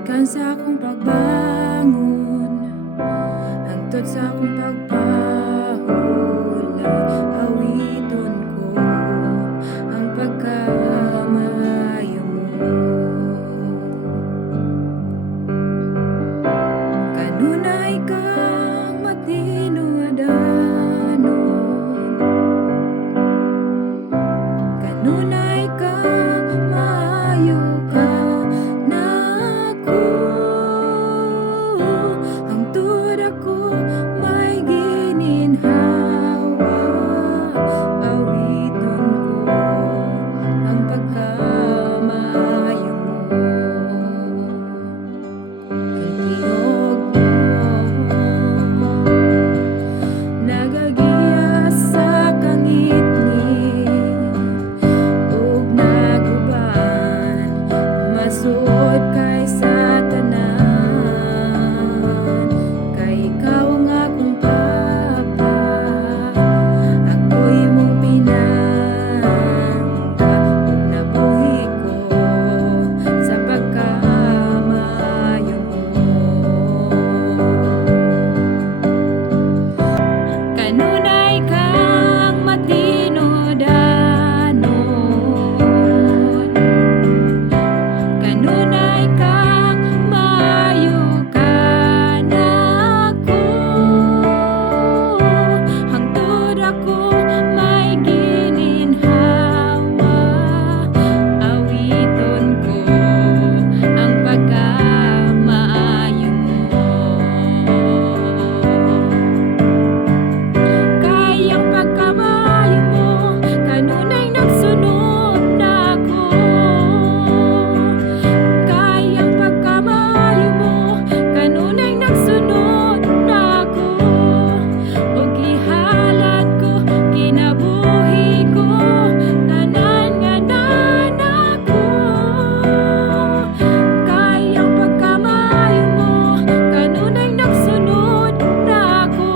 Kan sa akong pagbangon, hangtod sa akong pagpahulay, hawiton ko ang pagkamaayo mo. Kanunay kang matinuadanon, kanunay kang maayo ka nako. Hangtod ako may gininhawa, awiton ko ang pagkamaayo mo. Ang tinog mo nagagiya sa kangitngit ug naguban, masuod kay sa tanan. Kay ikaw ang akong Papa, ako'y imong pinangga ug nabuhi ko sa pagkamaayo mo. Kanunay kang matinudanon, kanunay kang maayo ka nako. Hangtod ako may gininhawa, awiton ko ang pagkamaayo mo. Kayang pagkamaayo mo, kanunay nagsunod nako. Kayang pagkamaayo mo, kanunay nagsunod nako. Ug gihalat ko, kinabuhi ko, tanan nga nanako. Kayang pagkamaayo mo, kanunay nagsunod nako.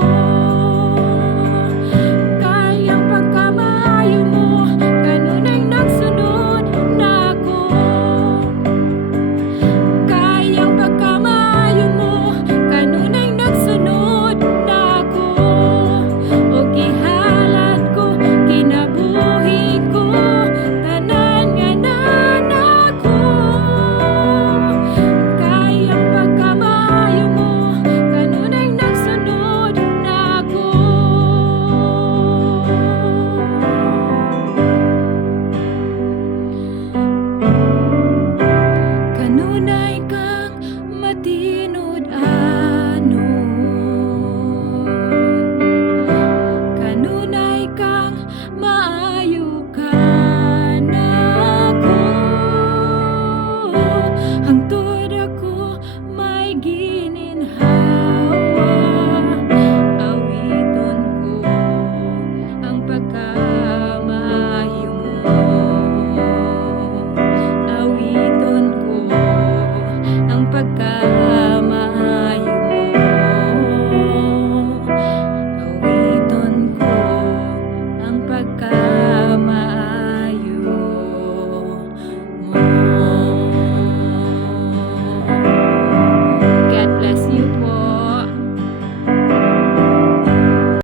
Kayang pagkamaayo mo, kanunay nagsunod nako. Kayang pagkamaayo mo, kanunay nagsunod nako. Ug gihalat ko, kinabuhi ko, tanan nga nanako. Kayang pagkamaayo mo, kanunay nagsunod nako. Kanunay kang matinud-anon, kanunay kang maayo ka nako. Hangtod